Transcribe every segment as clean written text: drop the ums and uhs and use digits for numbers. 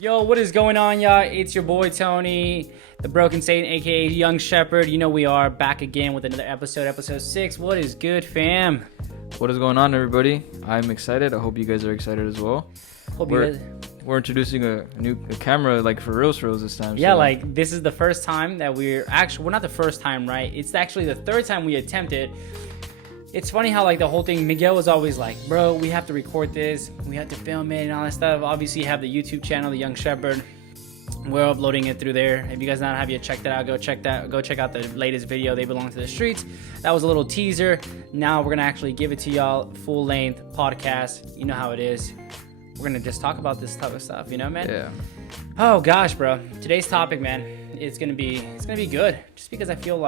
Yo, what is going on, y'all? It's your boy Tony, the Broken Saint, aka Young Shepherd. You know we are back again with another episode 6. What is good, fam? What is going on, everybody? I'm excited. I hope you guys are excited as well. We're introducing a new camera, like for reals this time. Yeah, so. Like this is the first time that we're not the first time, right? It's actually the third time we attempted. It's funny how like the whole thing, Miguel was always like, bro, we have to record this, we have to film it and all that stuff. Obviously you have the YouTube channel, the Young Shepherd. We're uploading it through there. If you guys not have yet checked that out, go check out the latest video, They Belong to the Streets. That was a little teaser. Now we're gonna actually give it to y'all, full length podcast. You know how it is. We're gonna just talk about this type of stuff, you know, man? Yeah. Oh gosh, bro. Today's topic, man, it's gonna be good. Just because I feel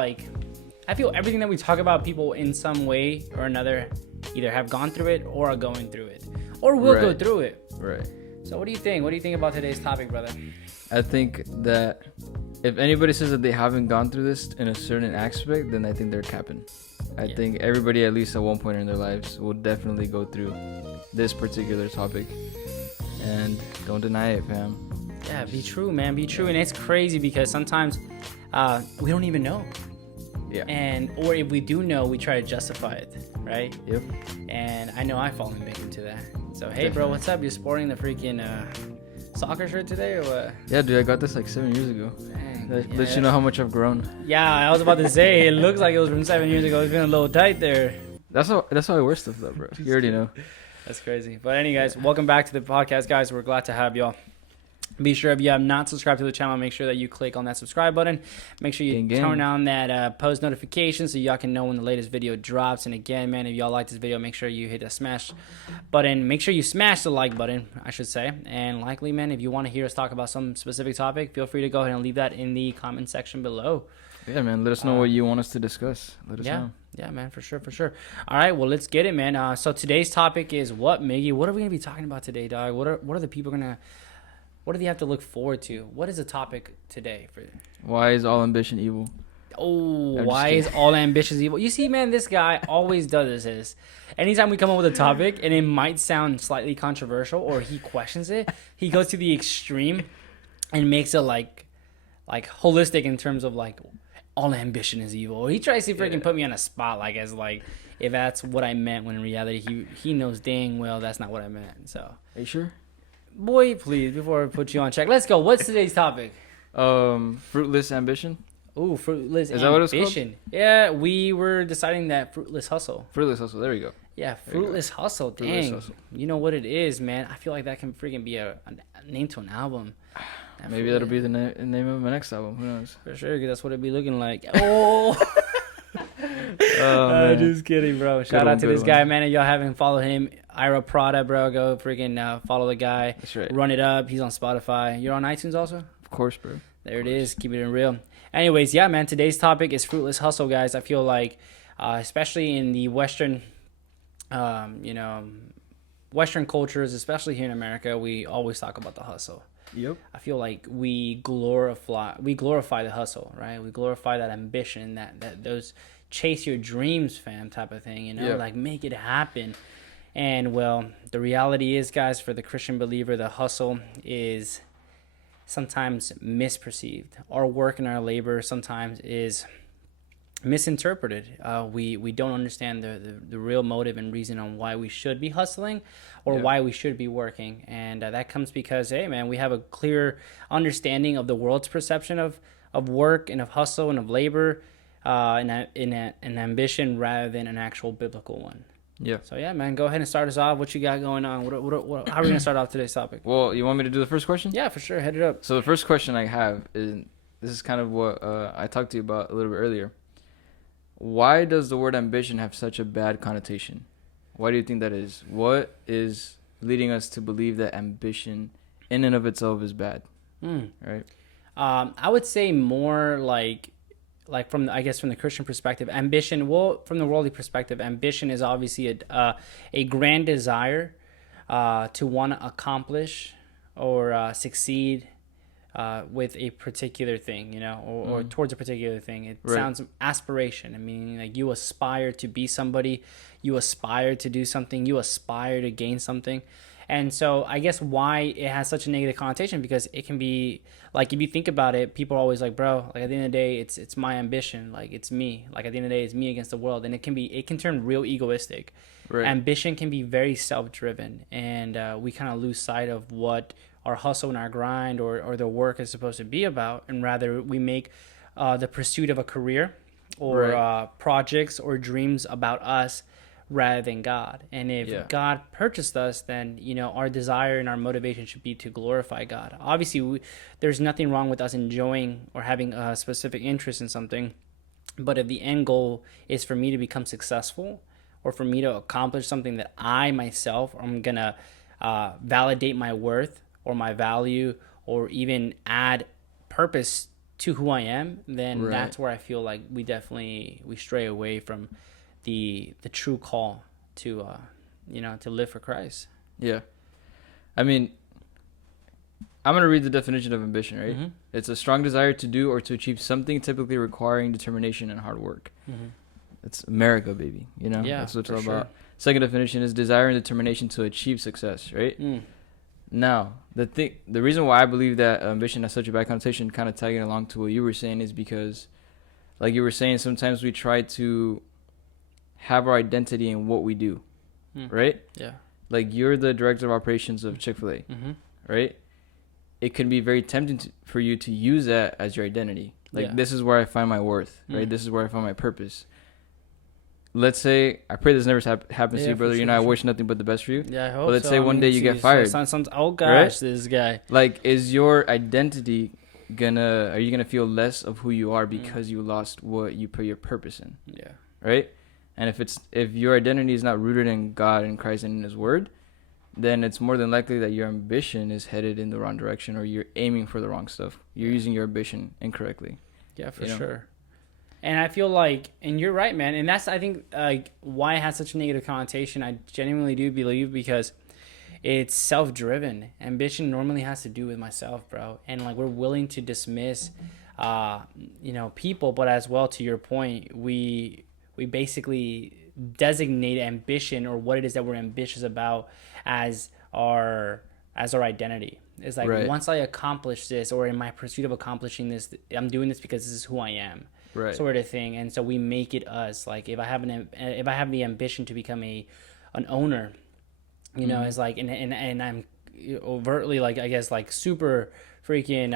everything that we talk about, people in some way or another either have gone through it or are going through it or will go through it. Right. So what do you think? What do you think about today's topic, brother? I think that if anybody says that they haven't gone through this in a certain aspect, then I think they're capping. I think everybody, at least at one point in their lives, will definitely go through this particular topic. And don't deny it, fam. Yeah, be true, man. Be true. And it's crazy because sometimes we don't even know. Yeah. Or if we do know, we try to justify it, right? Yep. And I know I've fallen victim to that. So hey, bro, what's up? You're sporting the freaking soccer shirt today or what? Yeah, dude, I got this like 7 years ago. Dang, Let you know how much I've grown. Yeah, I was about to say it looks like it was from 7 years ago. It's been a little tight there. That's how I wear stuff though, bro. You already know. That's crazy. But anyways, welcome back to the podcast, guys. We're glad to have y'all. Be sure if you have not subscribed to the channel, make sure that you click on that subscribe button. Make sure you turn on that post notification so y'all can know when the latest video drops. And again, man, if y'all like this video, make sure you hit the smash button. Make sure you smash the like button, I should say. And likely, man, if you want to hear us talk about some specific topic, feel free to go ahead and leave that in the comment section below. Yeah, man, let us know what you want us to discuss. Let us know. Yeah, man, for sure. All right, well, let's get it, man. So today's topic is what, Miggy? What are we going to be talking about today, dog? What are the people going to... What do they have to look forward to? What is the topic today for? Why is all ambition evil? Oh, why is all ambition evil? You see, man, this guy always does this. Anytime we come up with a topic and it might sound slightly controversial or he questions it, he goes to the extreme and makes it like holistic in terms of like all ambition is evil. He tries to freaking put me on a spot like as like if that's what I meant when in reality he knows dang well that's not what I meant. So are you sure? Boy, please, before I put you on check, let's go. What's today's topic? Fruitless ambition. Ooh, fruitless ambition. Is that what it's called? Yeah, we were deciding that fruitless hustle. Fruitless hustle. There we go. Yeah, fruitless hustle. Dang. Fruitless hustle. You know what it is, man. I feel like that can freaking be a name to an album. Maybe that'll be the name of my next album. Who knows? For sure, because that's what it'd be looking like. Oh. Just kidding, bro. Shout out to this guy, man. If y'all haven't followed him, Ira Prada, bro, go freaking follow the guy. That's right. Run it up. He's on Spotify. You're on iTunes also? Of course, bro. There it is. Keep it in real. Anyways, yeah, man. Today's topic is fruitless hustle, guys. I feel like, especially in the Western, Western cultures, especially here in America, we always talk about the hustle. Yep. I feel like we glorify the hustle, right? We glorify that ambition, that those chase your dreams, fam, type of thing, like make it happen. And well, the reality is, guys, for the Christian believer, the hustle is sometimes misperceived. Our work and our labor sometimes is misinterpreted. We don't understand the real motive and reason on why we should be hustling or why we should be working. And that comes because, hey, man, we have a clear understanding of the world's perception of work and of hustle and of labor and an ambition rather than an actual biblical one. Yeah. So, yeah, man, go ahead and start us off. What you got going on? How are we going to start off today's topic? Well, you want me to do the first question? Yeah, for sure. Head it up. So the first question I have is, this is kind of what I talked to you about a little bit earlier. Why does the word ambition have such a bad connotation? Why do you think that is? What is leading us to believe that ambition in and of itself is bad? Right? I would say more like from the Christian perspective, ambition. Well, from the worldly perspective, ambition is obviously a grand desire to want to accomplish or succeed with a particular thing, or towards a particular thing. It sounds aspiration. I mean, like you aspire to be somebody, you aspire to do something, you aspire to gain something. And so I guess why it has such a negative connotation, because it can be like, if you think about it, people are always like, bro, like at the end of the day, it's my ambition, like it's me, like at the end of the day, it's me against the world. And it can turn real egoistic. Right. Ambition can be very self-driven, and we kind of lose sight of what our hustle and our grind or the work is supposed to be about, and rather we make the pursuit of a career or projects or dreams about us rather than God. And if God purchased us, then our desire and our motivation should be to glorify God. Obviously, there's nothing wrong with us enjoying or having a specific interest in something, but if the end goal is for me to become successful or for me to accomplish something that I myself am gonna validate my worth or my value, or even add purpose to who I am, then that's where I feel like we stray away from the true call to to live for Christ. Yeah. I mean, I'm going to read the definition of ambition, right? Mm-hmm. It's a strong desire to do or to achieve something, typically requiring determination and hard work. Mm-hmm. It's America, baby. Yeah, that's what it's all about. Second definition is desire and determination to achieve success, right? Now, the reason why I believe that ambition has such a bad connotation, kind of tagging along to what you were saying, is because, like you were saying, sometimes we try to have our identity in what we do, right? Yeah. Like, you're the director of operations of Chick-fil-A, right? It can be very tempting for you to use that as your identity. Like, this is where I find my worth, right? This is where I find my purpose. Let's say, I pray this never happens to you, brother. Sure, I wish nothing but the best for you. Yeah, I hope but let's say one day you get fired. Oh gosh, right? This guy. Like, is your identity are you gonna feel less of who you are because you lost what you put your purpose in? Yeah. Right? And if your identity is not rooted in God and Christ and in His Word, then it's more than likely that your ambition is headed in the wrong direction, or you're aiming for the wrong stuff. You're using your ambition incorrectly. Yeah, for sure. And I feel like, and you're right, man. And that's, I think, why it has such a negative connotation. I genuinely do believe, because it's self-driven. Ambition normally has to do with myself, bro. And like, we're willing to dismiss, people, but as well, to your point, we basically designate ambition, or what it is that we're ambitious about, as our identity. It's like, once I accomplish this, or in my pursuit of accomplishing this, I'm doing this because this is who I am. Right. Sort of thing. And so we make it us. Like, if I have the ambition to become an owner, it's like, and I'm overtly, like, I guess, like, super freaking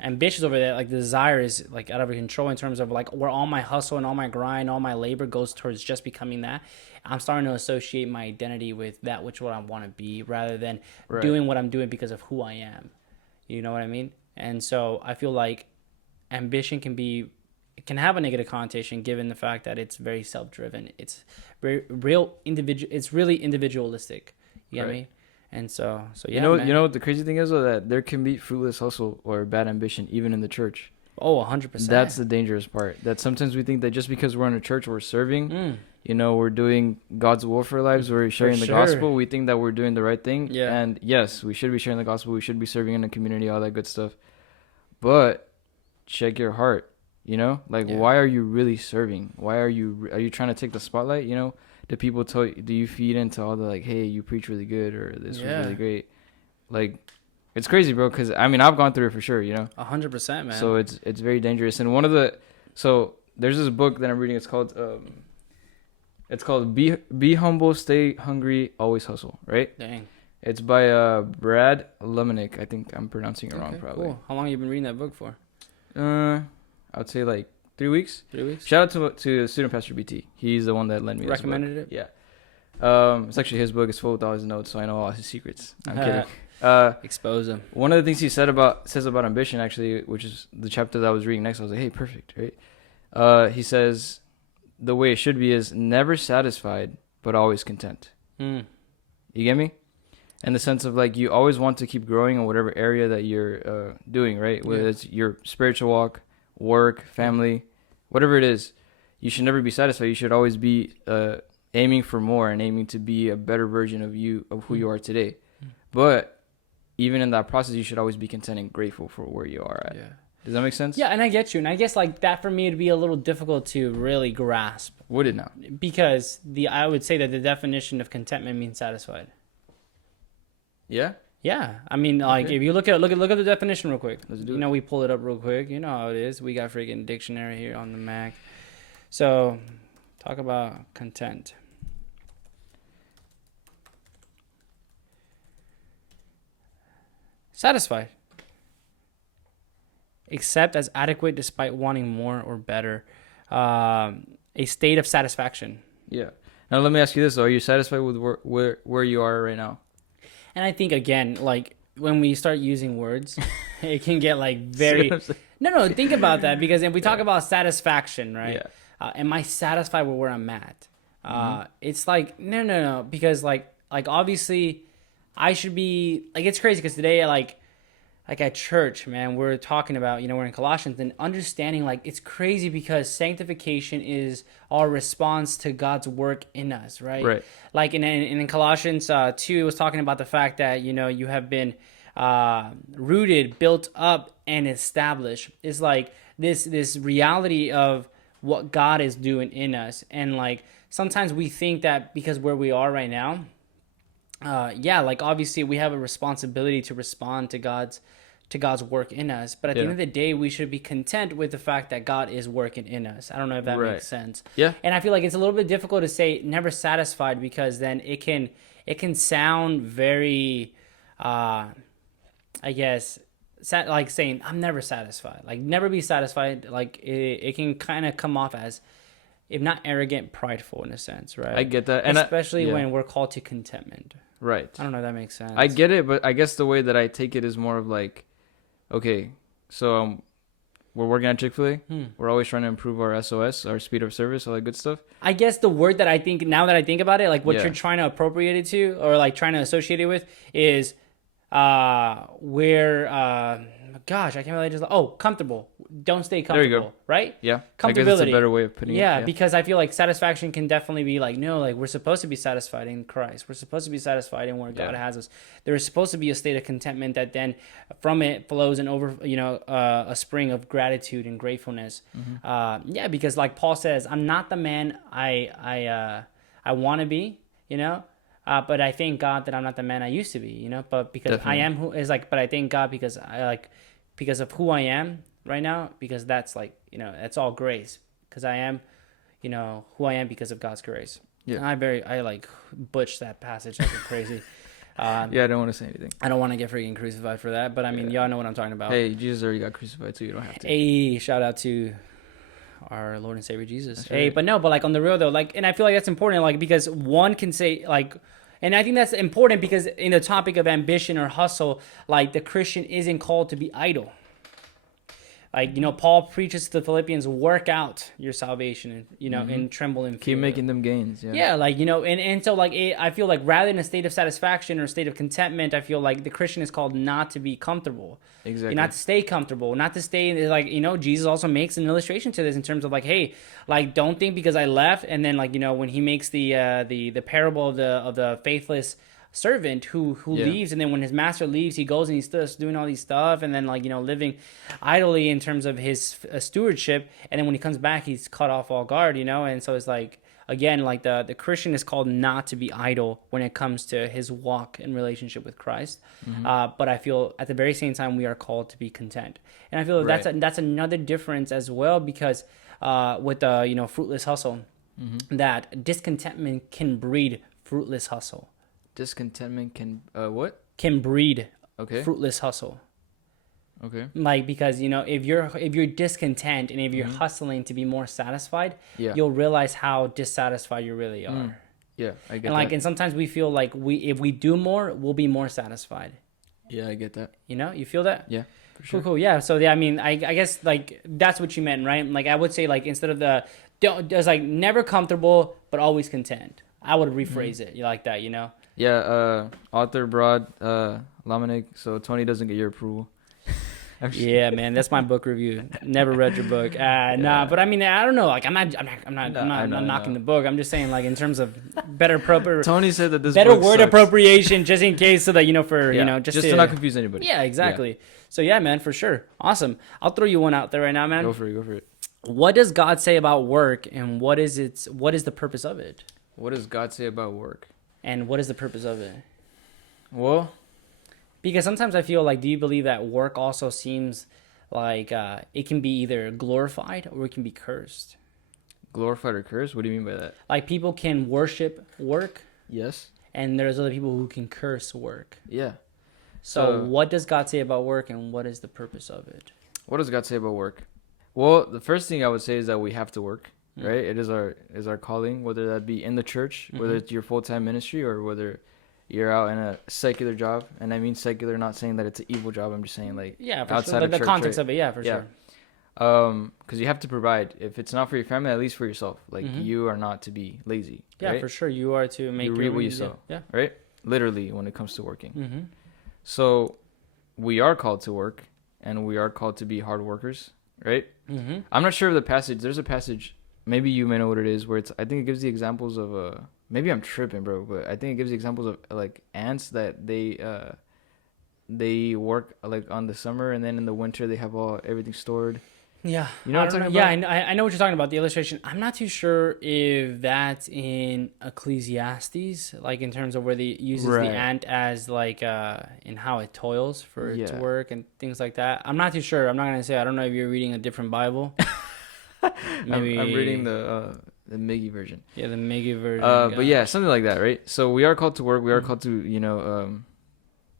ambitious over that. Like, the desire is like out of control in terms of like where all my hustle and all my grind, all my labor goes towards just becoming that. I'm starting to associate my identity with that, what I want to be, rather than doing what I'm doing because of who I am. You know what I mean? And so I feel like ambition can have a negative connotation, given the fact that it's very self-driven. It's very it's really individualistic. You get me? And so yeah. You know what the crazy thing is, though, that there can be fruitless hustle or bad ambition even in the church. Oh, 100%. That's the dangerous part. That sometimes we think that just because we're in a church, we're serving, we're doing God's will for our lives, we're sharing the gospel, we think that we're doing the right thing. Yeah. And yes, we should be sharing the gospel, we should be serving in the community, all that good stuff. But check your heart. Why are you really serving? Are you trying to take the spotlight? Do people tell you, do you feed into all the, like, hey, you preach really good, or this was really great? Like, it's crazy, bro, because I've gone through it for sure, 100%, man. So it's very dangerous. And there's this book that I'm reading, it's called Be Humble, Stay Hungry, Always Hustle, right? Dang. It's by Brad Lomenick. I think I'm pronouncing it wrong, probably. Cool. How long have you been reading that book for? I would say like 3 weeks. 3 weeks. Shout out to student pastor BT. He's the one that lent me this recommended book. it. Yeah. It's actually his book. It's full with all his notes, so I know all his secrets. I'm kidding. Expose him. One of the things he says about ambition, actually, which is the chapter that I was reading next, I was like, hey, perfect, right? He says the way it should be is never satisfied, but always content. You get me? In the sense of, like, you always want to keep growing in whatever area that you're doing, right? Whether it's your spiritual walk, work, family, whatever it is, you should never be satisfied. You should always be aiming for more and aiming to be a better version of who you are today. But even in that process, you should always be content and grateful for where you are at. Yeah. Does that make sense? Yeah, and I get you. And I guess, like, that for me would be a little difficult to really grasp. Would it now? Because I would say that the definition of contentment means satisfied. Yeah. Yeah, I mean, like Okay. if you look at the definition real quick. Let's do You it. know, we pull it up real quick. You know how it is. We got freaking dictionary here on the Mac. So, talk about content. Satisfied. Accept as adequate despite wanting more or better. A state of satisfaction. Yeah. Now let me ask you this: though. Are you satisfied with where you are right now? And I think again, like when we start using words, it can get like See what very. I'm saying? No. Think about that because if we talk about satisfaction, right? Yeah. Am I satisfied with where I'm at? It's like no, because like obviously, I should be like it's crazy because today like at church, man, we're talking about, we're in Colossians and understanding like it's crazy because sanctification is our response to God's work in us, right? Right. Like in Colossians 2, it was talking about the fact that, you have been rooted, built up, and established. It's like this reality of what God is doing in us. And like sometimes we think that because where we are right now, like obviously we have a responsibility to respond to God's work in us, but at the end of the day we should be content with the fact that God is working in us. I don't know if that makes sense. Yeah. And I feel like it's a little bit difficult to say never satisfied because then it can sound very I guess like saying I'm never satisfied, like never be satisfied. Like it can kind of come off as, if not arrogant, prideful in a sense, right? I get that, and especially when we're called to contentment. Right. I don't know if that makes sense. I get it, but I guess the way that I take it is more of like, okay, so we're working at Chick-fil-A. We're always trying to improve our SOS, our speed of service, all that good stuff. I guess the word that I think, now that I think about it, like what Yeah. you're trying to appropriate it to or like trying to associate it with is gosh, I can't really comfortable. Don't stay comfortable. There you go. Right? Yeah. Comfortability. I guess that's a better way of putting it. Yeah, because I feel like satisfaction can definitely be like, no, like we're supposed to be satisfied in Christ. We're supposed to be satisfied in where God has us. There is supposed to be a state of contentment that then from it flows an a spring of gratitude and gratefulness. Because like Paul says, I'm not the man I want to be, but I thank God that I'm not the man I used to be, but because Definitely. I am but I thank God because because of who I am right now, because that's like, that's all grace, because I am, who I am because of God's grace. Yeah. And I like butch that passage like crazy. Yeah, I don't want to say anything. I don't want to get freaking crucified for that, but I mean, y'all know what I'm talking about. Hey, Jesus already got crucified, so you don't have to. Hey, shout out to our Lord and Savior Jesus. That's Hey, right. but no, but like on the real though, like, and I feel like that's important, like, because one can say like, and I think that's important because in the topic of ambition or hustle, like the Christian isn't called to be idle. Like, Paul preaches to the Philippians, work out your salvation, and tremble and fear. Keep making them gains. Yeah. Yeah, like, and so like I feel like rather than a state of satisfaction or a state of contentment, I feel like the Christian is called not to be comfortable. Exactly. Not to stay comfortable, not to stay like, Jesus also makes an illustration to this in terms of like, hey, like don't think because I left, and then like, when he makes the parable of the faithless servant who leaves, and then when his master leaves, he goes and he's still doing all these stuff, and then like, living idly in terms of his stewardship, and then when he comes back, he's cut off all guard, and so it's like, again, like the Christian is called not to be idle when it comes to his walk and relationship with Christ. But I feel at the very same time we are called to be content, and I feel Right. that's another difference as well, because with the fruitless hustle, that discontentment can breed fruitless hustle. Discontentment can what? Can breed Okay. fruitless hustle. Okay. Like, because if you're discontent and if you're hustling to be more satisfied, Yeah. you'll realize how dissatisfied you really are. Yeah, I get And like, that. and sometimes we feel like if we do more, we'll be more satisfied. Yeah, I get that. You feel that? Yeah, for sure. Cool. Yeah. So yeah, I mean, I guess like that's what you meant, right? Like I would say like instead of it's like never comfortable but always content. I would rephrase it like that, Yeah, author Broad Lamanik, so Tony doesn't get your approval. Yeah, man, that's my book review. Never read your book. Nah, but I mean, I don't know. Like, I'm not knocking the book. I'm just saying, like, in terms of better Tony said that this better book word sucks. appropriation, just in case, so that just to not confuse anybody. Yeah, exactly. So yeah, man, for sure, awesome. I'll throw you one out there right now, man. Go for it. What does God say about work, and what is the purpose of it? What does God say about work? And what is the purpose of it? Well, Because sometimes I feel like, do you believe that work also seems like it can be either glorified or it can be cursed? Glorified or cursed? What do you mean by that? Like people can worship work, Yes. and there's other people who can curse work. Yeah. So what does God say about work, and what is the purpose of it? What does God say about work? Well, the first thing I would say is that we have to work, right? It is our calling, whether that be in the church, whether it's your full-time ministry, or whether you're out in a secular job. And I mean secular, not saying that it's an evil job. I'm just saying like For outside sure. of The church, context right? of it, for sure. Because you have to provide. If it's not for your family, at least for yourself. Like you are not to be lazy. Yeah, right? for sure. You are to make you reap what you sow. Yeah. Right? Literally, when it comes to working. Mm-hmm. So we are called to work, and we are called to be hard workers, right? Mm-hmm. I'm not sure of the passage. There's a passage, maybe you may know what it is, where I think it gives the examples of maybe I'm tripping, bro, but I think it gives the examples of like ants that they work like on the summer, and then in the winter they have everything stored. Yeah. You know what I'm talking Yeah, about? I know what you're talking about, the illustration. I'm not too sure if that's in Ecclesiastes, like in terms of where they uses the ant as like in how it toils for it to work and things like that. I'm not too sure. I'm not gonna say. I don't know if you're reading a different Bible. Maybe I'm reading the Miggy version. Yeah, the Miggy version. But yeah, something like that, right? So we are called to work. We are called to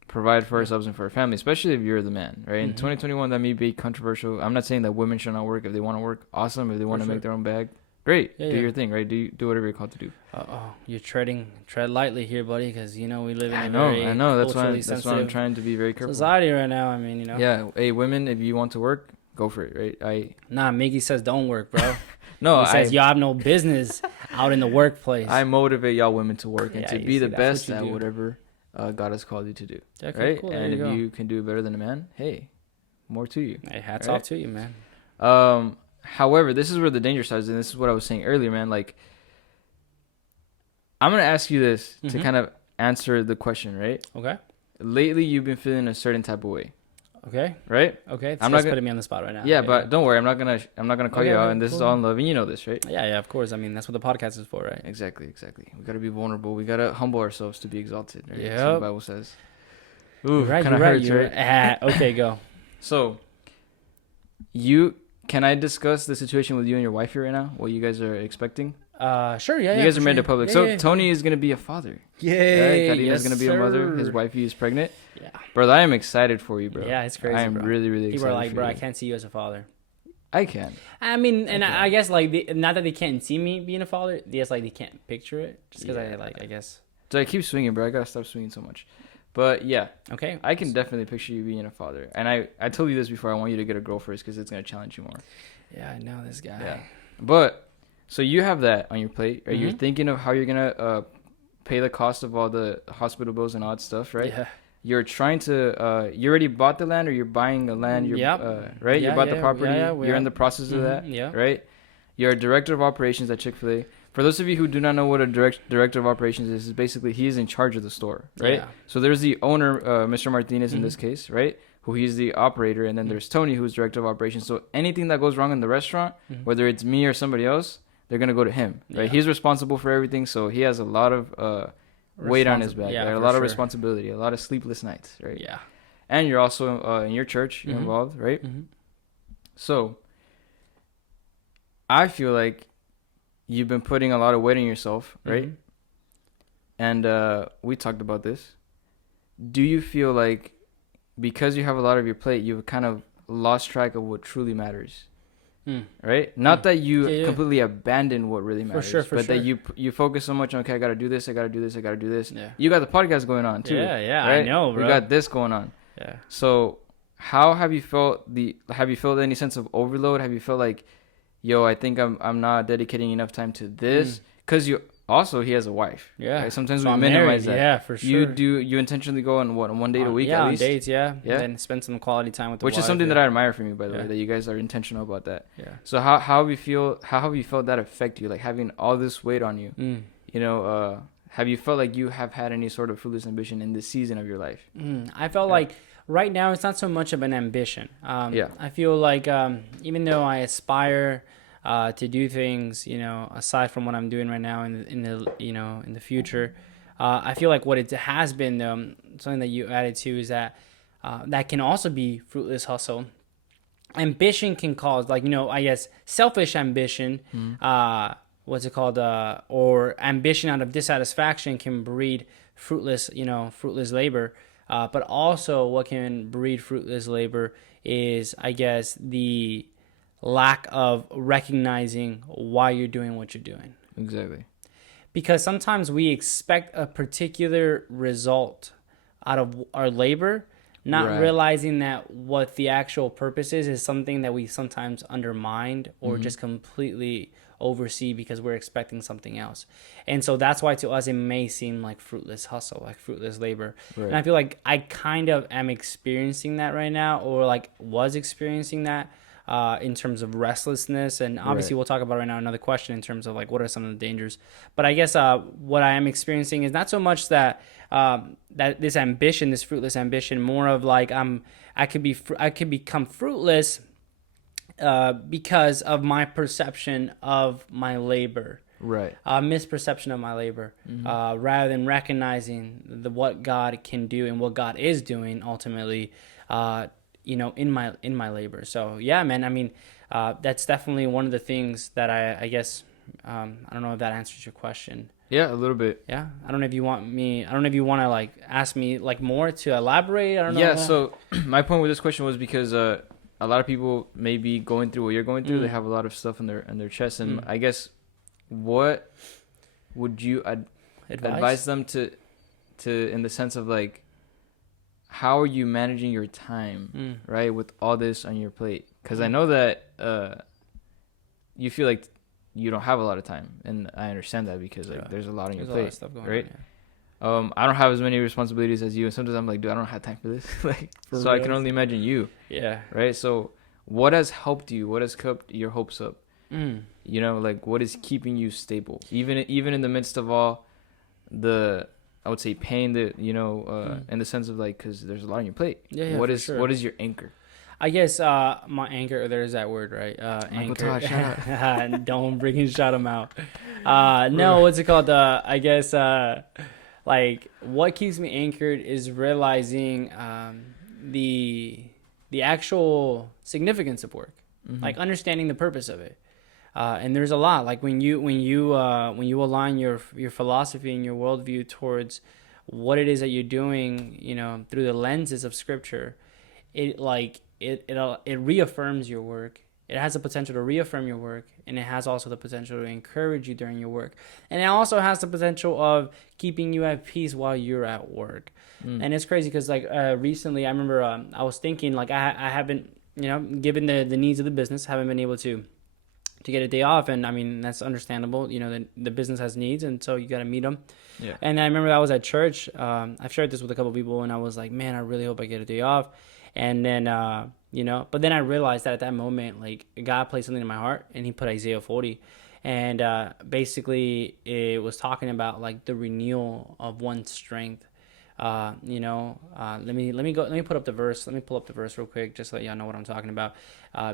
provide for ourselves and for our family, especially if you're the man, right? In 2021, that may be controversial. I'm not saying that women should not work. If they want to work, awesome. If they want to make their own bag, great. Do your thing, right? Do whatever you're called to do. You're tread lightly here, buddy, because we live in a I know. That's why I'm trying to be very careful. Society right now. I mean, Yeah. Hey, women, if you want to work, go for it, right? Miggy says don't work, bro. No, he says y'all have no business out in the workplace. I motivate y'all women to work and to be the best at do. whatever God has called you to do. Okay, right? Cool. And if you can do it better than a man, hey, more to you. Hey, hats off to you, man. However, this is where the danger starts, and this is what I was saying earlier, man. Like, I'm gonna ask you this to kind of answer the question, right? Okay. Lately, you've been feeling a certain type of way. Okay. Right. Okay. I'm not putting me on the spot right now. Yeah, but don't worry, I'm not gonna call you out, and this is all in love, and you know this, right? Yeah, of course. I mean, that's what the podcast is for, right? Exactly. We gotta be vulnerable. We gotta humble ourselves to be exalted. Right? Yeah. That's what the Bible says. Ooh, kind of hurts, right? Okay, go. So, can I discuss the situation with you and your wife here right now? What you guys are expecting? Sure. Yeah. You guys are married to public. So Tony is gonna be a father. Yay! Right? Karina's gonna be a mother. His wifey is pregnant. Yeah. Brother, I am excited for you, bro. Yeah, it's crazy. I am really, really excited. People are like, bro, I can't see you as a father. I can. I mean, and I guess like not that they can't see me being a father, just like they can't picture it, just because I guess. So I keep swinging, bro. I gotta stop swinging so much. But yeah, okay. I can definitely picture you being a father. And I told you this before. I want you to get a girl first because it's gonna challenge you more. Yeah, I know this guy. Yeah. But so you have that on your plate, right? You're thinking of how you're gonna pay the cost of all the hospital bills and all that stuff, right? Yeah. You're trying to you already bought the land, or you're buying the land. Right. Yeah, you bought the property. You're in the process of that. Yeah. Right. You're a director of operations at Chick-fil-A. For those of you who do not know what a director of operations is basically he is in charge of the store, right? Yeah. So there's the owner, Mr. Martinez in this case, right? Who he's the operator, and then there's Tony, who's director of operations. So anything that goes wrong in the restaurant, whether it's me or somebody else, they're gonna go to him, right? Yeah. He's responsible for everything, so he has a lot of weight on his back, right? A lot of responsibility, a lot of sleepless nights, right? Yeah. And you're also in your church, you're involved, right? So I feel like you've been putting a lot of weight on yourself, right? And we talked about this. Do you feel like because you have a lot of your plate, you've kind of lost track of what truly matters? Right? Not that you completely abandon what really matters, but that you focus so much on, okay, I gotta do this. Yeah. You got the podcast going on too. Yeah, right? I know, bro. We got this going on. Yeah. So how have you felt any sense of overload? Have you felt like, yo, I think I'm not dedicating enough time to this? Because he has a wife. Yeah. Right? Sometimes we minimize that. Yeah, for sure. You intentionally go on one date a week at least? Yeah, on dates, yeah. And then spend some quality time with the wife. Which is something that I admire from you, by the way, that you guys are intentional about that. Yeah. So how have you felt that affect you? Like having all this weight on you. You know, have you felt like you have had any sort of fruitless ambition in this season of your life? I felt like right now it's not so much of an ambition. I feel like even though I aspire to do things, aside from what I'm doing right now in the future, I feel like what it has been, though, something that you added to, is that that can also be fruitless hustle. Ambition can cause, like, I guess selfish ambition, what's it called, or ambition out of dissatisfaction can breed fruitless labor. But also what can breed fruitless labor is, I guess, the lack of recognizing why you're doing what you're doing. Exactly. Because sometimes we expect a particular result out of our labor, not realizing that what the actual purpose is something that we sometimes undermine or just completely oversee because we're expecting something else. And so that's why to us it may seem like fruitless hustle, like fruitless labor. Right. And I feel like I kind of am experiencing that right now, or like was experiencing that in terms of restlessness. And obviously we'll talk about right now another question in terms of like what are some of the dangers. But I guess what I am experiencing is not so much that that this ambition, this fruitless ambition, more of like I could become fruitless because of my perception of my labor, misperception of my labor, rather than recognizing what God can do and what God is doing ultimately, in my labor. So yeah, man. I mean, that's definitely one of the things that I guess I don't know if that answers your question. Yeah, a little bit. Yeah, I don't know if you want to like ask me like more to elaborate. I don't know. Yeah. So my point with this question was because a lot of people may be going through what you're going through. They have a lot of stuff in their chest, and I guess what would you advise them to in the sense of like, how are you managing your time, right, with all this on your plate? Because I know that you feel like you don't have a lot of time, and I understand that because like there's a lot on your plate, right? On, I don't have as many responsibilities as you, and sometimes I'm like, dude, I don't have time for this. Like, for so real? I can only imagine you. Yeah. Right. So, what has helped you? What has kept your hopes up? Like what is keeping you stable, even in the midst of all the, I would say, pain that in the sense of like, because there's a lot on your plate. Yeah. What is your anchor? I guess my anchor, there's that word, right? Anchor. Don't bring him, shout him out. No, what's it called? I guess like what keeps me anchored is realizing the actual significance of work, like understanding the purpose of it. And there's a lot, like when you align your philosophy and your worldview towards what it is that you're doing, through the lenses of Scripture, it reaffirms your work. It has the potential to reaffirm your work, and it has also the potential to encourage you during your work. And it also has the potential of keeping you at peace while you're at work. And it's crazy because like recently I remember I was thinking like I haven't, given the needs of the business, haven't been able to get a day off. And I mean, that's understandable. The business has needs, and so you got to meet them. Yeah. And I remember I was at church. I've shared this with a couple of people, and I was like, man, I really hope I get a day off. And then, but then I realized that at that moment, like God placed something in my heart, and he put Isaiah 40. And basically it was talking about like the renewal of one's strength. Let me pull up the verse real quick, just so that y'all know what I'm talking about.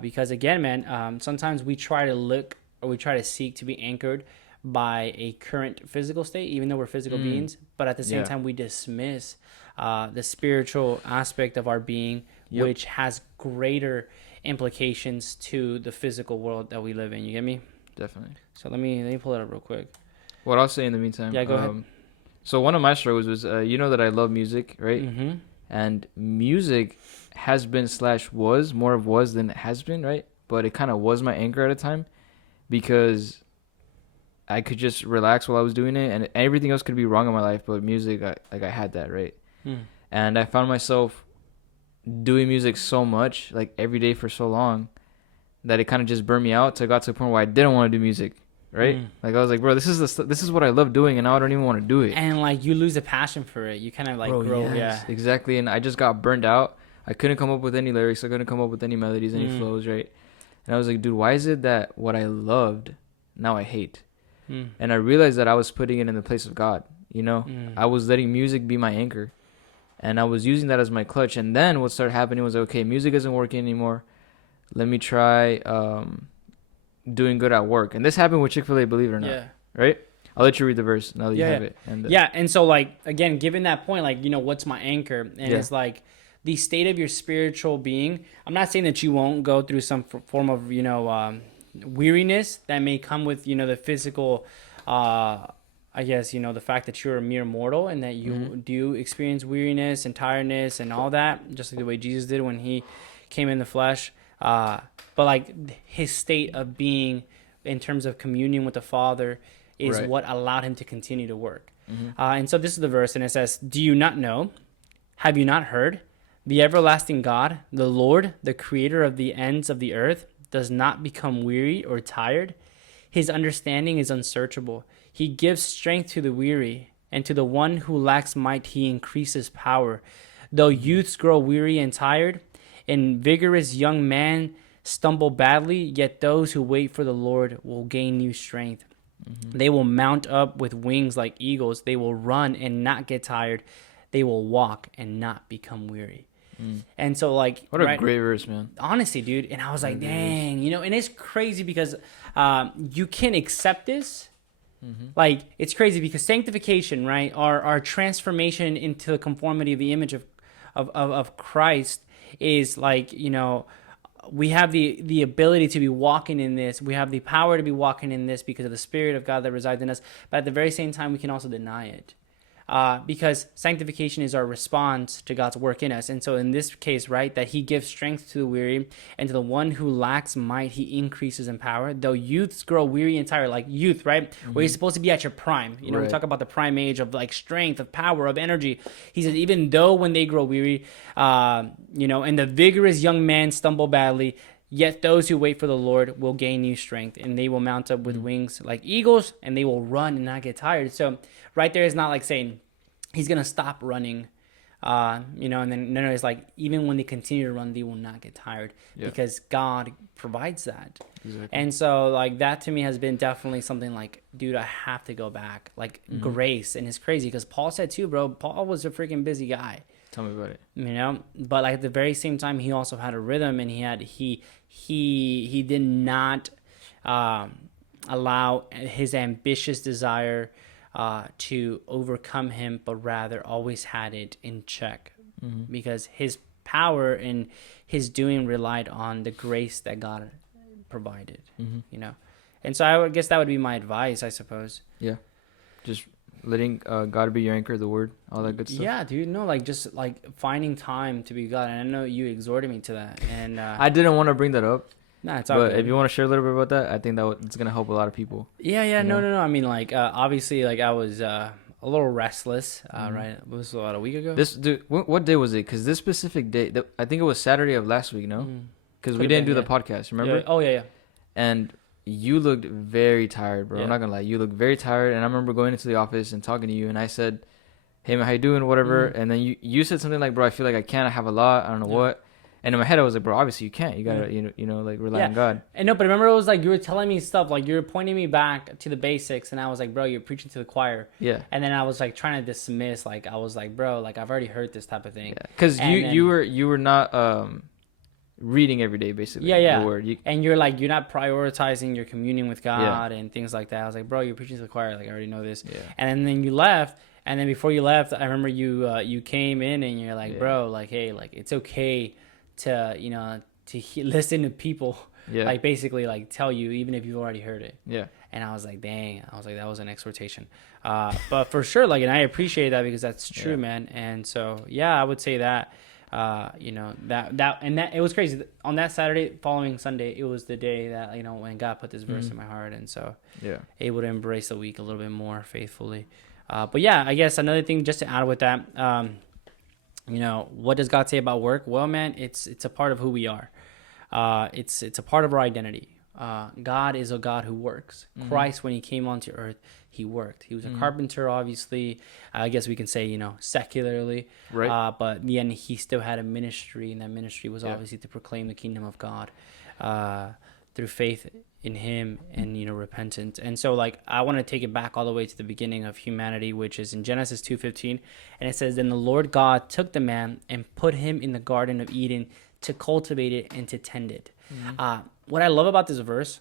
Because again, man, sometimes we try to seek to be anchored by a current physical state, even though we're physical beings, but at the same time we dismiss the spiritual aspect of our being, which has greater implications to the physical world that we live in. You get me? Definitely. So let me pull it up real quick. What I'll say in the meantime. Yeah, go ahead. So one of my struggles was, that I love music, right? Mm-hmm. And music has been / was more of was than it has been, right? But it kind of was my anchor at a time because I could just relax while I was doing it, and everything else could be wrong in my life, but music, I had that, right? And I found myself doing music so much, like every day for so long, that it kind of just burned me out. So I got to a point where I didn't want to do music, right? Like I was like, bro, this is what I love doing, and now I don't even want to do it. And like you lose a passion for it. You kind of like grow, yes, exactly. And I just got burned out. I couldn't come up with any lyrics. I couldn't come up with any melodies, any flows, right? And I was like, dude, why is it that what I loved now I hate? And I realized that I was putting it in the place of God. I was letting music be my anchor, and I was using that as my clutch. And then what started happening was, okay, music isn't working anymore. Let me try doing good at work. And this happened with Chick-fil-A, believe it or not. Yeah. Right? I'll let you read the verse now that you have it. And and so like again, given that point, like what's my anchor? And it's like the state of your spiritual being. I'm not saying that you won't go through some form of weariness that may come with the physical. I guess the fact that you're a mere mortal and that you do experience weariness and tiredness and all that, just like the way Jesus did when he came in the flesh. But like his state of being in terms of communion with the Father is what allowed him to continue to work. And so this is the verse, and it says, "Do you not know? Have you not heard? The everlasting God, the Lord, the creator of the ends of the earth, does not become weary or tired. His understanding is unsearchable. He gives strength to the weary, and to the one who lacks might he increases power. Though youths grow weary and tired, and vigorous young men stumble badly, yet those who wait for the Lord will gain new strength. They will mount up with wings like eagles. They will run and not get tired. They will walk and not become weary." And so like, what a great verse, man. Honestly, dude. And I was like, dang, and it's crazy because you can accept this. Like, it's crazy because sanctification, right, our transformation into the conformity of the image of Christ is like, we have the ability to be walking in this. We have the power to be walking in this because of the Spirit of God that resides in us. But at the very same time, we can also deny it. Because sanctification is our response to God's work in us. And so in this case, right, that he gives strength to the weary, and to the one who lacks might, he increases in power. Though youths grow weary and tired, like youth, right, where you're supposed to be at your prime. We talk about the prime age of like strength, of power, of energy. He says, even though when they grow weary, and the vigorous young men stumble badly, yet those who wait for the Lord will gain new strength, and they will mount up with wings like eagles, and they will run and not get tired. So right there is not like saying he's going to stop running, and then no, it's like even when they continue to run, they will not get tired because God provides that. Exactly. And so like that to me has been definitely something like, dude, I have to go back. Like grace. And it's crazy because Paul said too, bro, Paul was a freaking busy guy. Tell me about it. But like at the very same time, he also had a rhythm, and he did not allow his ambitious desire to overcome him, but rather always had it in check, because his power and his doing relied on the grace that God provided. And so I guess that would be my advice, I suppose. Yeah, just letting God be your anchor, the word, all that good stuff. Yeah, dude. No, like just like finding time to be God. And I know you exhorted me to that. And I didn't want to bring that up. Nah, it's all good. But if you want to share a little bit about that, I think it's gonna help a lot of people. Yeah. No. I mean, like obviously, like I was a little restless. Right? It was about a week ago. What day was it? Because this specific day, I think it was Saturday of last week. No, because we didn't do the podcast. Remember? Yeah. Oh yeah. And you looked very tired, bro. I'm not gonna lie. You looked very tired, and I remember going into the office and talking to you, and I said, "Hey man, how you doing?" Whatever. And then you said something like, "Bro, I feel like I can't. I have a lot. I don't know what." And in my head, I was like, "Bro, obviously you can't. You gotta, like rely on God." And no, but remember, it was like you were telling me stuff, like you were pointing me back to the basics, and I was like, "Bro, you're preaching to the choir." Yeah. And then I was like trying to dismiss, like I was like, "Bro, like I've already heard this type of thing." Because you were not reading every day, basically. Yeah. The word. And you're like, you're not prioritizing your communion with God and things like that. I was like, "Bro, you're preaching to the choir. Like I already know this." Yeah. And then you left. And then before you left, I remember you came in and you're like, "Bro, like, hey, like it's okay to listen to people like basically like tell you even if you've already heard it." And I was like, dang, that was an exhortation, but for sure, like, and I appreciate that because that's true, man. And so I would say that that it was crazy on that Saturday following Sunday. It was the day that when God put this verse in my heart, and so able to embrace the week a little bit more faithfully. But I guess another thing just to add with that, what does God say about work? Well, man, it's a part of who we are. It's a part of our identity. God is a God who works. Christ, when he came onto earth, he worked. He was a carpenter, obviously. I guess we can say, secularly. Right. But in the end, he still had a ministry, and that ministry was obviously to proclaim the kingdom of God through faith in him and repentance. And so like I want to take it back all the way to the beginning of humanity, which is in Genesis 2:15, and it says, "Then the Lord God took the man and put him in the Garden of Eden to cultivate it and to tend it." What I love about this verse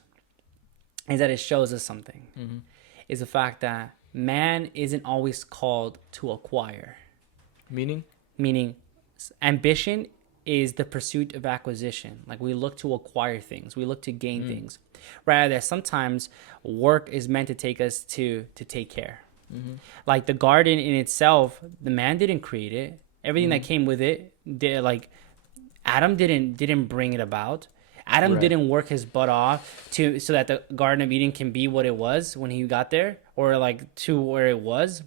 is that it shows us something. is the fact that man isn't always called to acquire. Meaning ambition is the pursuit of acquisition. Like we look to acquire things, we look to gain things, rather than sometimes work is meant to take us to take care. Like the garden in itself, the man didn't create it. Everything that came with it, like Adam didn't bring it about. Adam didn't work his butt off so that the Garden of Eden can be what it was when he got there, or like to where it was.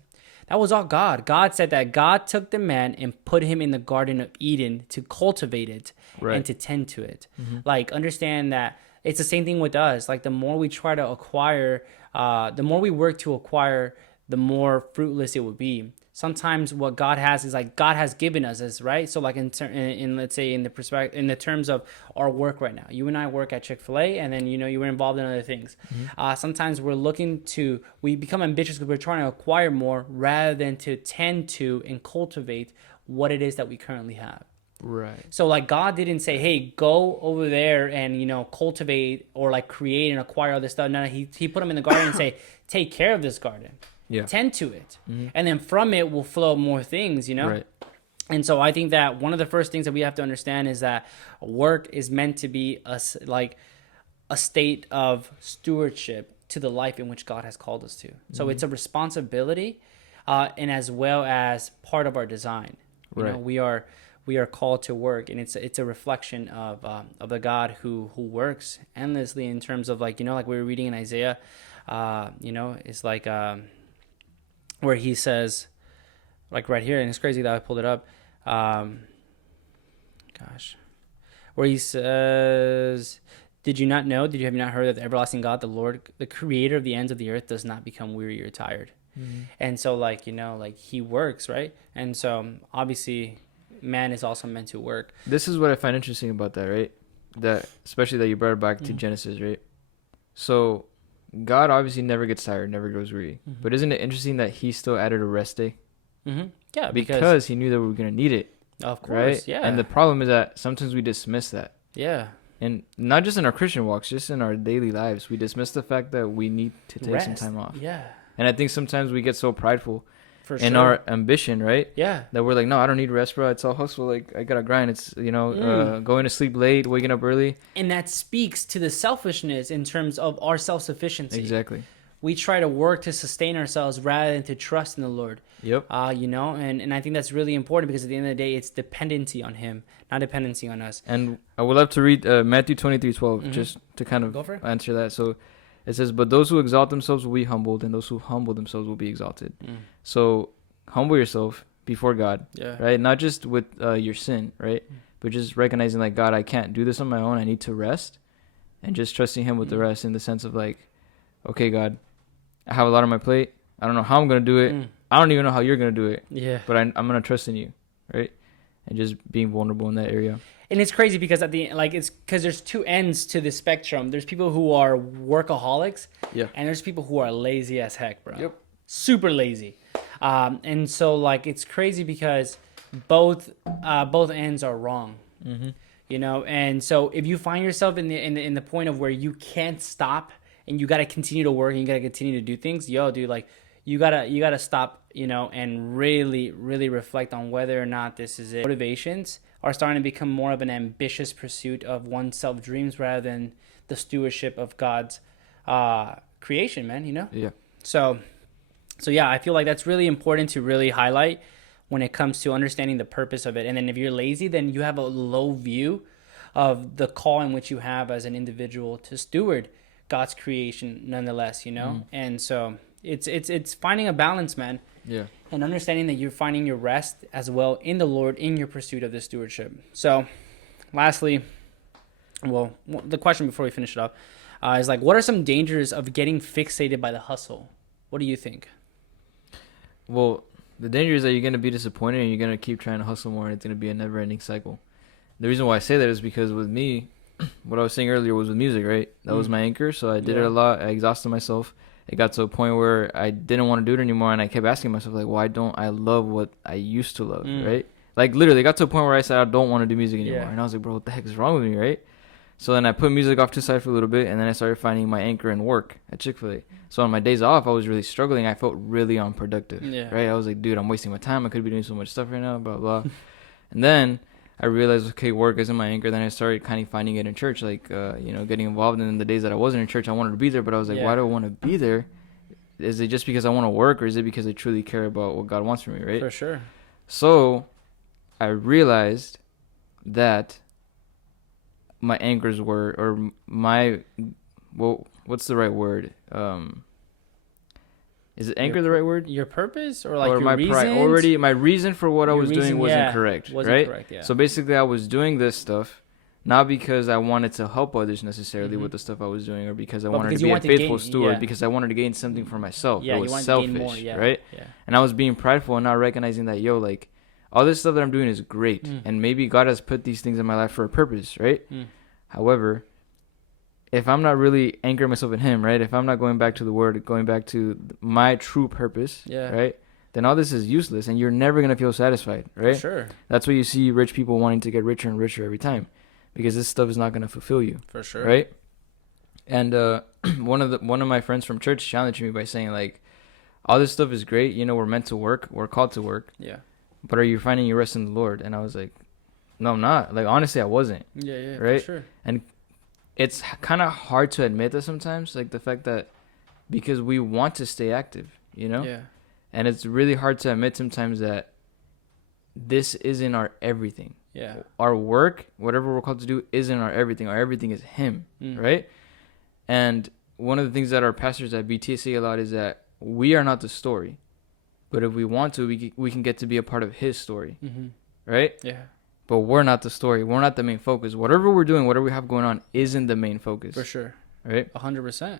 That was all God. God said that God took the man and put him in the Garden of Eden to cultivate it and to tend to it. Like, understand that it's the same thing with us. Like, the more we try to acquire, the more we work to acquire, the more fruitless it would be. Sometimes what God has is like God has given us this, right? So like in let's say in the perspective, in the terms of our work right now, you and I work at Chick-fil-A, and then you were involved in other things. Sometimes we become ambitious because we're trying to acquire more rather than to tend to and cultivate what it is that we currently have. Right. So like God didn't say, hey, go over there and cultivate or like create and acquire all this stuff. No, he put them in the garden and say, take care of this garden. Tend to it, and then from it will flow more things, Right. And so I think that one of the first things that we have to understand is that work is meant to be a state of stewardship to the life in which God has called us to. So it's a responsibility, and as well as part of our design. We are called to work, and it's a reflection of the God who works endlessly in terms of like we were reading in Isaiah, it's like. Where he says, like right here, and it's crazy that I pulled it up. Where he says, "Did you not know? Have you not heard that the everlasting God, the Lord, the Creator of the ends of the earth, does not become weary or tired?" And so, like he works, right? And so, obviously, man is also meant to work. This is what I find interesting about that, right? That especially that you brought it back to Genesis, right? So. God obviously never gets tired, never goes weary. But isn't it interesting that he still added a rest day? Yeah, because he knew that we were going to need it. Of course, right? Yeah. And the problem is that sometimes we dismiss that. Yeah. And not just in our Christian walks, just in our daily lives, we dismiss the fact that we need to take some time off. Yeah. And I think sometimes we get so prideful in sure. our ambition, right? Yeah. That we're like, no, I don't need rest, bro. It's all hustle. Like, I gotta grind. It's, going to sleep late, waking up early. And that speaks to the selfishness in terms of our self-sufficiency. Exactly. We try to work to sustain ourselves rather than to trust in the Lord. Yep. And I think that's really important because at the end of the day, it's dependency on him, not dependency on us. And I would love to read Matthew 23:12 just to kind of answer that. So it says, but those who exalt themselves will be humbled, and those who humble themselves will be exalted. So humble yourself before God, right? Not just with your sin, right? But just recognizing like, God, I can't do this on my own. I need to rest, and just trusting him with the rest in the sense of like, okay, God, I have a lot on my plate. I don't know how I'm going to do it. I don't even know how you're going to do it. Yeah. But I'm going to trust in you, right? And just being vulnerable in that area. And it's crazy because it's because there's two ends to the spectrum. There's people who are workaholics, and there's people who are lazy as heck, bro. Yep. Super lazy. And so like it's crazy because both ends are wrong. And so if you find yourself in the point of where you can't stop and you got to continue to work and you got to continue to do things, dude, like you gotta stop, and really, really reflect on whether or not this is it. Motivations are starting to become more of an ambitious pursuit of one's self dreams rather than the stewardship of God's creation, man. Yeah. So yeah, I feel like that's really important to really highlight when it comes to understanding the purpose of it. And then if you're lazy, then you have a low view of the call in which you have as an individual to steward God's creation nonetheless, And so it's finding a balance, man. Yeah. And understanding that you're finding your rest as well in the Lord in your pursuit of this stewardship. So lastly, the question before we finish it up is like, what are some dangers of getting fixated by the hustle? What do you think? Well, the danger is that you're going to be disappointed and you're going to keep trying to hustle more, and it's going to be a never-ending cycle. The reason why I say that is because with me, what I was saying earlier was with music, right? That was my anchor, so I did it a lot. I exhausted myself. It got to a point where I didn't want to do it anymore, and I kept asking myself, like, why don't I love what I used to love, right? Like, literally, it got to a point where I said, I don't want to do music anymore. And I was like, bro, what the heck is wrong with me, right? So then I put music off to the side for a little bit, and then I started finding my anchor in work at Chick-fil-A. So on my days off, I was really struggling. I felt really unproductive, right? I was like, dude, I'm wasting my time. I could be doing so much stuff right now, blah, blah. And then I realized, okay, work isn't my anchor. Then I started kind of finding it in church, like, getting involved. And in the days that I wasn't in church, I wanted to be there, but I was like, why do I want to be there? Is it just because I want to work, or is it because I truly care about what God wants from me, right? For sure. So I realized that my anchors were, or my, well, what's the right word? Is it anchor the right word? Your purpose, or like or your my reasons? my reason for what I was doing wasn't correct, right? Correct, yeah. So basically, I was doing this stuff not because I wanted to help others necessarily with the stuff I was doing, or because I wanted to be a faithful steward, because I wanted to gain something for myself. Yeah, it was you wanted selfish, to gain more, right? Yeah. And I was being prideful and not recognizing that, like, all this stuff that I'm doing is great, and maybe God has put these things in my life for a purpose, right? However, if I'm not really anchoring myself in Him, right? If I'm not going back to the Word, going back to my true purpose, right? Then all this is useless, and you're never gonna feel satisfied, right? For sure. That's why you see rich people wanting to get richer and richer every time, because this stuff is not gonna fulfill you. For sure. Right? And one of my friends from church challenged me by saying, like, all this stuff is great. We're meant to work. We're called to work. Yeah. But are you finding your rest in the Lord? And I was like, no, I'm not. Like, honestly, I wasn't. Yeah. Right? For sure. And it's kind of hard to admit that sometimes, like the fact that, because we want to stay active, Yeah. And it's really hard to admit sometimes that this isn't our everything. Yeah. Our work, whatever we're called to do, isn't our everything. Our everything is Him, right? And one of the things that our pastors at BTS say a lot is that we are not the story, but if we want to, we can get to be a part of His story, right? Yeah. But we're not the story. We're not the main focus. Whatever we're doing, whatever we have going on, isn't the main focus. For sure. Right? 100%.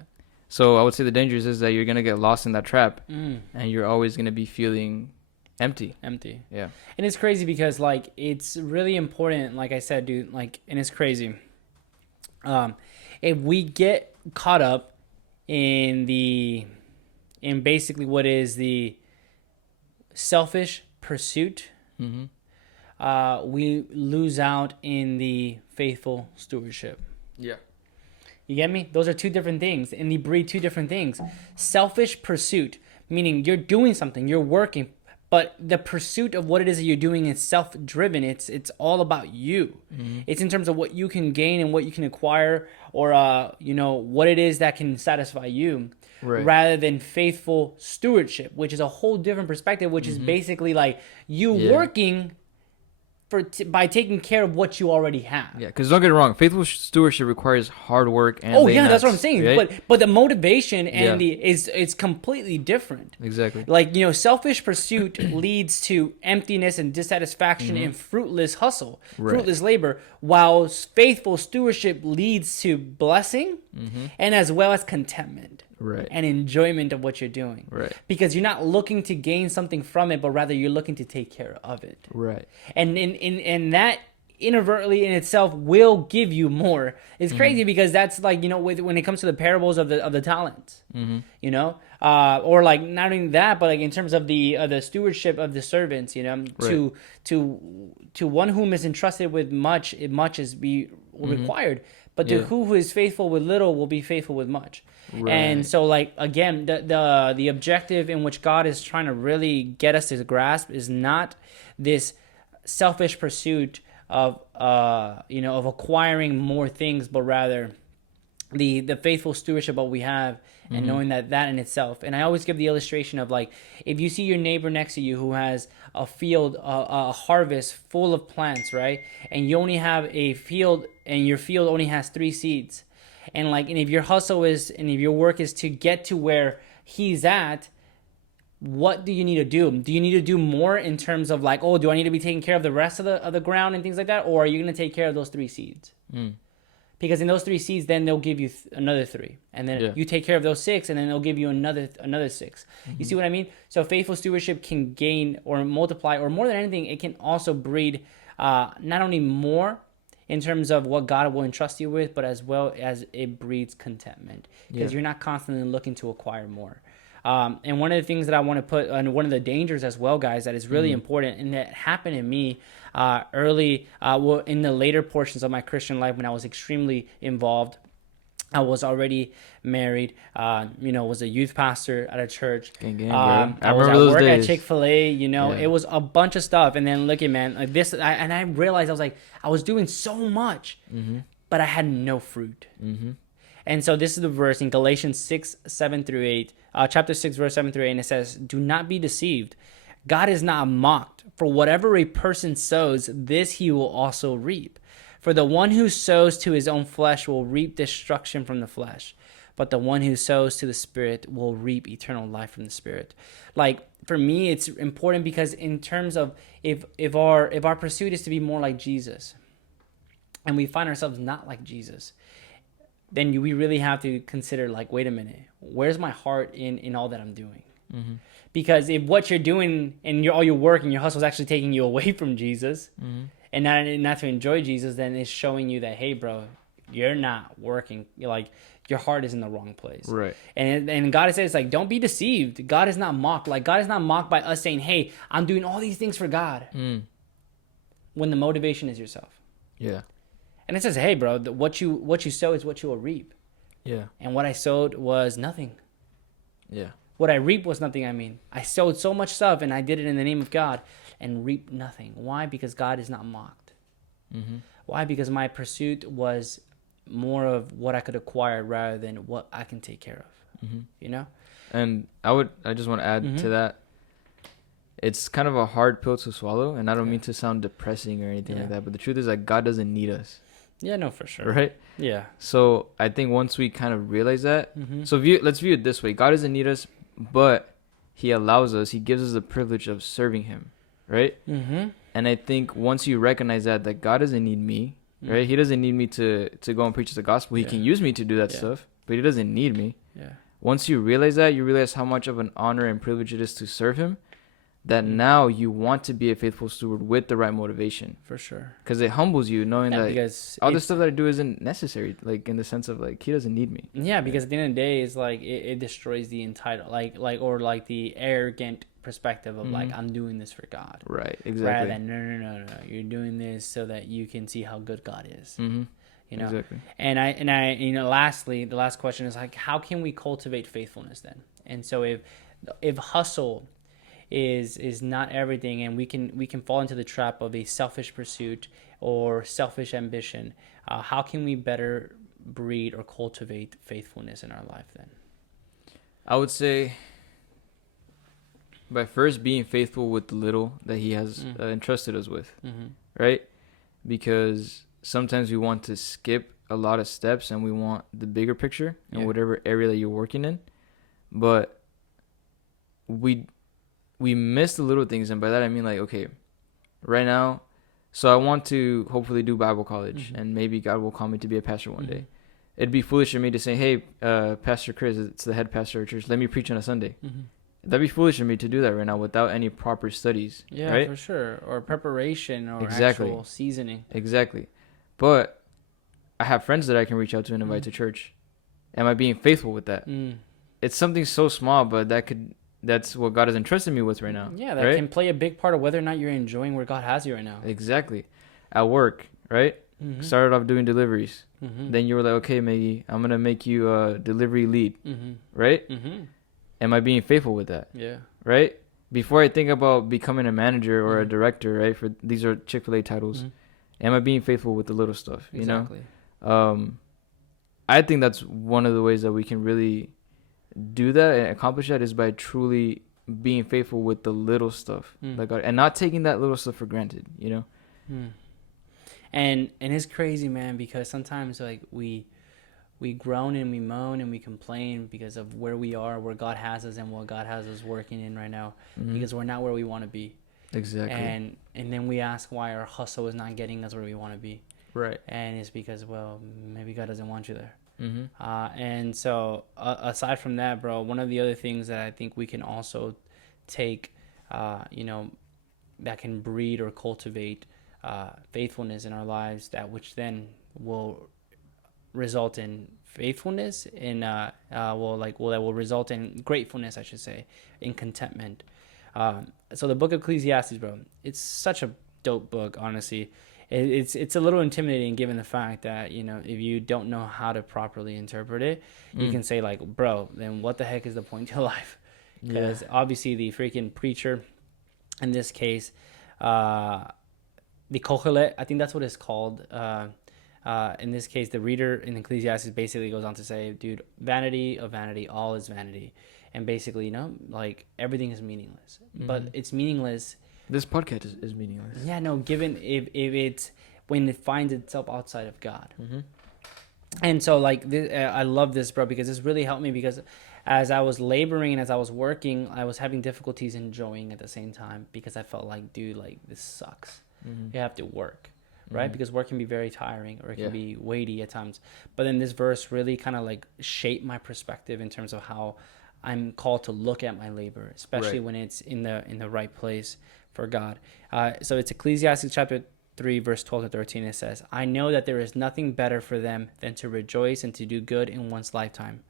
So I would say the danger is that you're going to get lost in that trap, and you're always going to be feeling empty. Yeah. And it's crazy because, like, it's really important, like I said, dude, like, and it's crazy. If we get caught up in basically what is the selfish pursuit, we lose out in the faithful stewardship. Yeah. You get me? Those are two different things, and they breed two different things. Selfish pursuit, meaning you're doing something, you're working, but the pursuit of what it is that you're doing is self-driven. It's all about you. It's in terms of what you can gain and what you can acquire, or what it is that can satisfy you, rather than faithful stewardship, which is a whole different perspective, which is basically like you working by taking care of what you already have. Yeah, because don't get it wrong, faithful stewardship requires hard work and that's what I'm saying. Right? But the motivation and is completely different. Exactly. Like, selfish pursuit leads to emptiness and dissatisfaction and fruitless hustle, fruitless labor, while faithful stewardship leads to blessing and as well as contentment. And enjoyment of what you're doing. Because you're not looking to gain something from it, but rather you're looking to take care of it. And that inadvertently in itself will give you more. It's crazy because that's like, when it comes to the parables of the talents, or like not only that, but like in terms of the stewardship of the servants, to one whom is entrusted with much, much is required. But to who is faithful with little will be faithful with much. And so, like, again, the objective in which God is trying to really get us to grasp is not this selfish pursuit of acquiring more things, but rather the faithful stewardship of what we have, and knowing that in itself. And I always give the illustration of, like, if you see your neighbor next to you who has a field, a harvest full of plants, right? And you only have a field, and your field only has 3 seeds. And if your hustle is, and if your work is to get to where he's at, what do you need to do? Do you need to do more in terms of like, do I need to be taking care of the rest of the ground and things like that? Or are you going to take care of those 3 seeds? Because in those 3 seeds, then they'll give you another 3. And then you take care of those 6, and then they'll give you another 6. You see what I mean? So faithful stewardship can gain or multiply, or more than anything, it can also breed not only more in terms of what God will entrust you with, but as well as it breeds contentment, because you're not constantly looking to acquire more. And one of the things that I want to put, and one of the dangers as well, guys, that is really important, and that happened in me well, in the later portions of my Christian life, when I was extremely involved, I was already married, was a youth pastor at a church. Gang, bro. I was at work at Chick-fil-A, Yeah. it was a bunch of stuff. And then look at, man, like this, and I realized, I was like, I was doing so much, but I had no fruit. And so this is the verse in Galatians 6:7-8, chapter 6, verse 7-8, and it says, "Do not be deceived. God is not mocked. For whatever a person sows, this he will also reap. For the one who sows to his own flesh will reap destruction from the flesh, but the one who sows to the Spirit will reap eternal life from the Spirit." Like, for me, it's important because in terms of if our pursuit is to be more like Jesus, and we find ourselves not like Jesus, then we really have to consider, like, wait a minute, where's my heart in all that I'm doing? Because if what you're doing and all your work and your hustle is actually taking you away from Jesus, and not to enjoy Jesus, then it's showing you that, hey, bro, you're not working. You're like, your heart is in the wrong place. Right. And God says, like, don't be deceived. God is not mocked. Like, God is not mocked by us saying, hey, I'm doing all these things for God, when the motivation is yourself. Yeah. And it says, hey, bro, what you sow is what you will reap. Yeah. And what I sowed was nothing. Yeah. What I reaped was nothing. I mean, I sowed so much stuff and I did it in the name of God and reaped nothing. Why? Because God is not mocked. Why? Because my pursuit was more of what I could acquire rather than what I can take care of. And I just want to add to that. It's kind of a hard pill to swallow, and I don't mean to sound depressing or anything like that, but the truth is, like, God doesn't need us. Yeah, no, for sure. Right? Yeah. So I think once we kind of realize that, so let's view it this way. God doesn't need us, but he allows us, he gives us the privilege of serving him, right? And I think once you recognize that God doesn't need me, right? He doesn't need me to go and preach the gospel. He can use me to do that stuff, but he doesn't need me. Yeah. Once you realize that, you realize how much of an honor and privilege it is to serve him, that now you want to be a faithful steward with the right motivation. For sure. Because it humbles you knowing that because all the stuff that I do isn't necessary, like, in the sense of, like, he doesn't need me. Yeah, because at the end of the day, it's like it destroys the entitled, or the arrogant perspective of like, I'm doing this for God. Right, exactly. Rather than no, you're doing this so that you can see how good God is. Exactly. And I lastly, the last question is, like, how can we cultivate faithfulness then? And so if hustle is not everything, and we can fall into the trap of a selfish pursuit or selfish ambition, how can we better breed or cultivate faithfulness in our life then? I would say by first being faithful with the little that he has entrusted us with, right? Because sometimes we want to skip a lot of steps and we want the bigger picture in whatever area that you're working in, but we miss the little things. And by that I mean, like, okay, right now, so I want to hopefully do Bible college, and maybe God will call me to be a pastor one day. It'd be foolish for me to say, hey, Pastor Chris, it's the head pastor of church, let me preach on a Sunday. That'd be foolish for me to do that right now without any proper studies. Yeah, right? For sure. Or preparation or Exactly. actual seasoning. Exactly. But I have friends that I can reach out to and invite to church. Am I being faithful with that? It's something so small, but that's what God has entrusted me with right now. Yeah, that can play a big part of whether or not you're enjoying where God has you right now. Exactly. At work, right? Started off doing deliveries. Then you were like, okay, Maggie, I'm going to make you a delivery lead. Right? Am I being faithful with that? Yeah. Right? Before I think about becoming a manager or a director, right? For these are Chick-fil-A titles. Am I being faithful with the little stuff? You know? I think that's one of the ways that we can really do that and accomplish that is by truly being faithful with the little stuff, like, and not taking that little stuff for granted, you know? And it's crazy, man, because sometimes, like, we groan and we moan and we complain because of where we are, where God has us, and what God has us working in right now, because we're not where we want to be. Exactly. And then we ask why our hustle is not getting us where we want to be. Right. And it's because, well, maybe God doesn't want you there. And so aside from that, bro, one of the other things that I think we can also take, that can breed or cultivate faithfulness in our lives, that which then will result in faithfulness in that will result in gratefulness, I should say, in contentment. So the book of Ecclesiastes, bro, it's such a dope book, honestly. It's a little intimidating given the fact that, you know, if you don't know how to properly interpret it, you can say like, bro, then what the heck is the point to your life? Because obviously the freaking preacher, in this case, the Kohelet, I think that's what it's called. In this case, the reader in Ecclesiastes basically goes on to say, dude, vanity of vanity, all is vanity. And basically, you know, like everything is meaningless. But it's meaningless. This podcast is meaningless. Yeah, no, given if it's when it finds itself outside of God. And so, like, I love this, bro, because this really helped me, because as I was laboring and as I was working, I was having difficulties enjoying at the same time, because I felt like, dude, like, this sucks. You have to work, right? Because work can be very tiring, or it can be weighty at times. But then this verse really kind of like shaped my perspective in terms of how I'm called to look at my labor, especially when it's in the right place for God. So it's Ecclesiastes chapter 3, verse 12 to 13. It says, I know that there is nothing better for them than to rejoice and to do good in one's lifetime.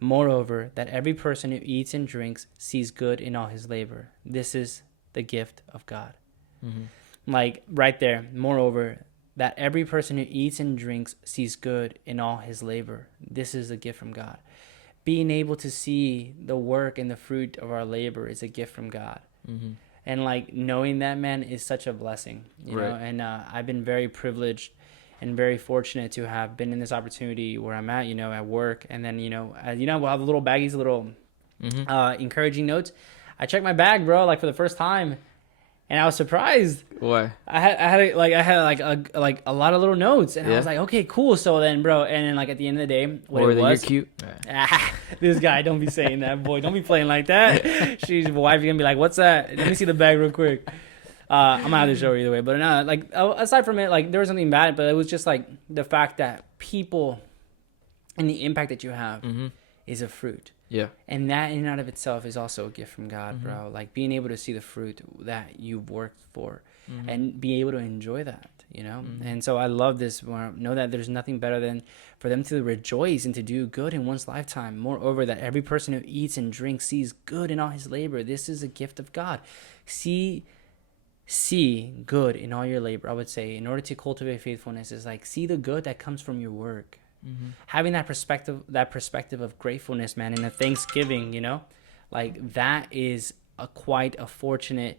Moreover, that every person who eats and drinks sees good in all his labor. This is the gift of God. Like right there, moreover, that every person who eats and drinks sees good in all his labor. This is a gift from God. Being able to see the work and the fruit of our labor is a gift from God. And like knowing that, man, is such a blessing, you know. And I've been very privileged and very fortunate to have been in this opportunity where I'm at, you know, at work. And then, we'll have the little baggies, little encouraging notes. I checked my bag, bro, like for the first time, and I was surprised. Why? I had a lot of little notes, and I was like, okay, cool. So then, bro, and then like at the end of the day, what it was, you're cute. This guy, don't be saying that, boy. Don't be playing like that. She's wife, you're gonna be like, what's that? Let me see the bag real quick. I'm out of the show either way, but no, like aside from it, like there was something bad, but it was just like the fact that people and the impact that you have is a fruit. Yeah. And that in and out of itself is also a gift from God, bro. Like being able to see the fruit that you've worked for and be able to enjoy that, you know? And so I love this. Know that there's nothing better than for them to rejoice and to do good in one's lifetime. Moreover, that every person who eats and drinks sees good in all his labor. This is a gift of God. See good in all your labor. I would say in order to cultivate faithfulness is like see the good that comes from your work. Having that perspective of gratefulness, man, and a thanksgiving, you know, like that is quite a fortunate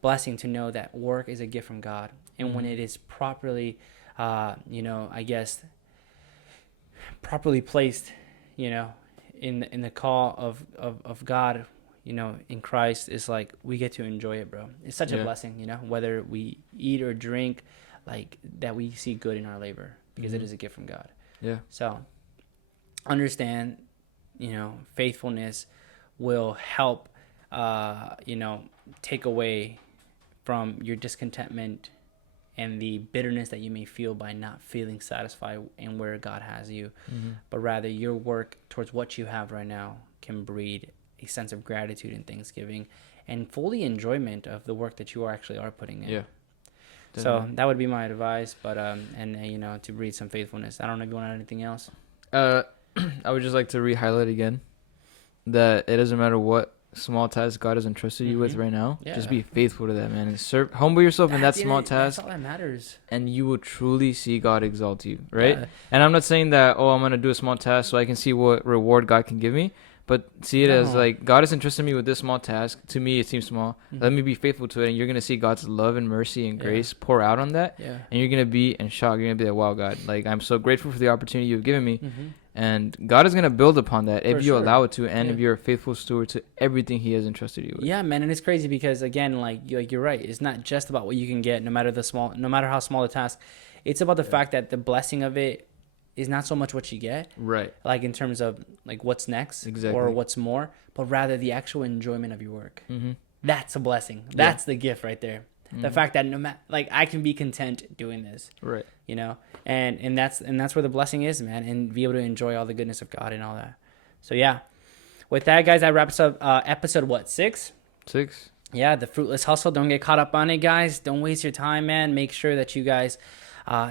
blessing to know that work is a gift from God. And when it is properly, I guess, properly placed, you know, in the call of God, you know, in Christ, is like we get to enjoy it, bro. It's such a blessing, you know, whether we eat or drink, like that we see good in our labor, because it is a gift from God. Yeah. So understand, you know, faithfulness will help, take away from your discontentment and the bitterness that you may feel by not feeling satisfied in where God has you. But rather your work towards what you have right now can breed a sense of gratitude and thanksgiving and fully enjoyment of the work that you actually are putting in. Yeah. So that would be my advice, but to breed some faithfulness. I don't know if you want to add anything else. I would just like to re-highlight again that it doesn't matter what small task God has entrusted you with right now. Yeah. Just be faithful to that, man, and humble yourself in that small task. That's all that matters. And you will truly see God exalt you, right? Yeah. And I'm not saying that, I'm going to do a small task so I can see what reward God can give me. But see it as like God has entrusted me with this small task. To me, it seems small. Let me be faithful to it, and you're gonna see God's love and mercy and grace pour out on that. Yeah. And you're gonna be in shock. You're gonna be like, "Wow, God! Like I'm so grateful for the opportunity you've given me." And God is gonna build upon that if you allow it to, and if you're a faithful steward to everything He has entrusted you with. Yeah, man, and it's crazy because again, like you're right. It's not just about what you can get, no matter how small the task. It's about the fact that the blessing of it is not so much what you get, right? Like in terms of like what's next, or what's more, but rather the actual enjoyment of your work. That's a blessing. That's the gift right there. The fact that no matter, like I can be content doing this, right? You know, and that's where the blessing is, man, and be able to enjoy all the goodness of God and all that. So yeah, with that, guys, that wraps up episode 6. Yeah, the Fruitless Hustle. Don't get caught up on it, guys. Don't waste your time, man. Make sure that you guys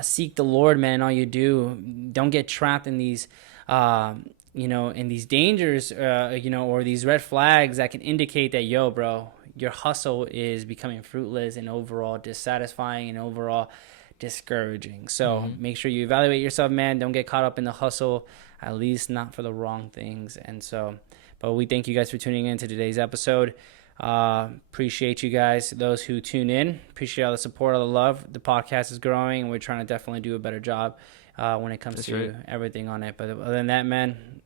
seek the Lord, man. All you do, don't get trapped in these, in these dangers, or these red flags that can indicate that, yo, bro, your hustle is becoming fruitless and overall dissatisfying and overall discouraging. So make sure you evaluate yourself, man. Don't get caught up in the hustle, at least not for the wrong things. And so, but we thank you guys for tuning in to today's episode. Appreciate you guys, those who tune in. Appreciate all the support, all the love. The podcast is growing, and we're trying to definitely do a better job when it comes to everything on it. But other than that, man,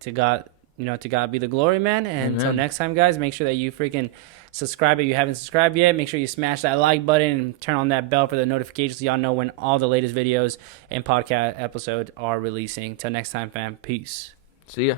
to God be the glory, man. And until next time, guys, make sure that you freaking subscribe if you haven't subscribed yet. Make sure you smash that like button and turn on that bell for the notifications so y'all know when all the latest videos and podcast episodes are releasing. Till next time, fam. Peace. See ya.